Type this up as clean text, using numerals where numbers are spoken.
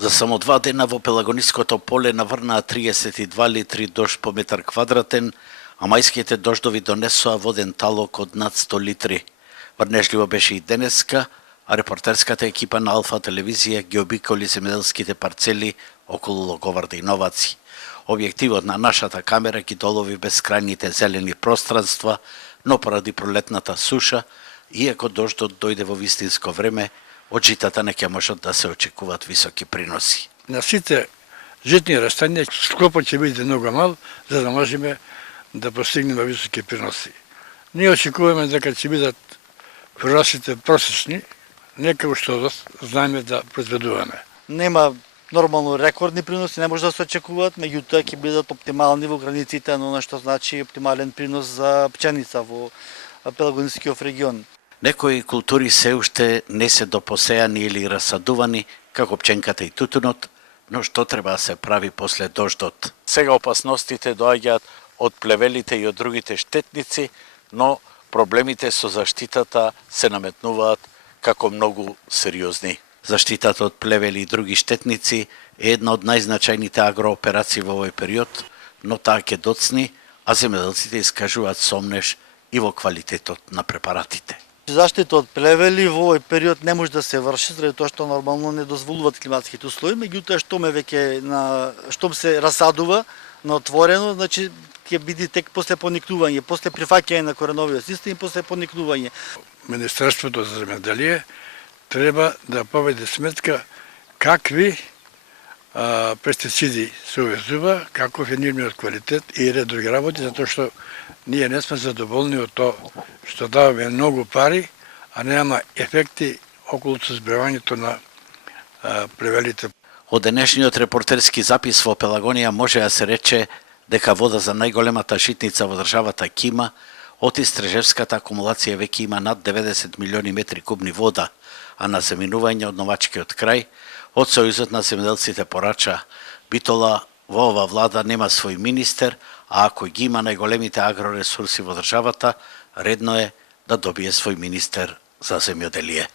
За само 2 дена во Пелагониското поле наврнаа 32 литри дожд по метар квадратен, а мајските дождови донесоа воден талок од над 100 литри. Врнежливо беше и денеска, а репортерската екипа на Алфа телевизија ги обиколи земјоделските парцели околу Логоварда и Новаци. Објективот на нашата камера ги долови безкрајните зелени пространства, но поради пролетната суша, иако дождот дојде во вистинско време, од житата не ќе можат да се очекуваат високи приноси. На сите житни растенија склопот ќе биде многу мал, за да можеме да постигнеме високи приноси. Ние очекуваме дека ќе бидат приносите просечни, не како што знаеме да произведуваме. Нема нормално рекордни приноси, не може да се очекуваат, меѓутоа ќе бидат оптимални во границите на она што значи оптимален принос за пченица во Пелагонискиот регион. Некои култури се уште не се допосеани или расадувани, како пченката и тутунот, но што треба да се прави после дождот? Сега опасностите доаѓаат од плевелите и од другите штетници, но проблемите со заштитата се наметнуваат како многу сериозни. Заштитата од плевели и други штетници е една од најзначајните агрооперации во овој период, но таа ќе доцни, а земјоделците искажуваат сомнеш и во квалитетот на препаратите. Заштита од плевели во овој период не може да се врши, заради тоа што нормално не дозволуваат климатските услови, меѓутоа штом се расадува на отворено, значи ќе биде тек после поникнување, после прифаќање на кореновиот систем и после поникнување. Министерството за земјоделие треба да поведе сметка какви пестициди се увезува, каков е нивниот квалитет и ред други работи, затоа што ние не сме задоволни од тоа што даваме многу пари, а нема ефекти околу созбивањето на плевелите. Од денешниот репортерски запис во Пелагонија може да се рече дека вода за најголемата житница во државата Кима, од истражевската акумулација веќе има над 90 милиони метри кубни вода, а на заминување од новачкиот крај, од Сојузот на земјоделците порача Битола во ова влада нема свој министер, а ако ги има најголемите агроресурси во државата, редно е да добие свој министер за земјоделие.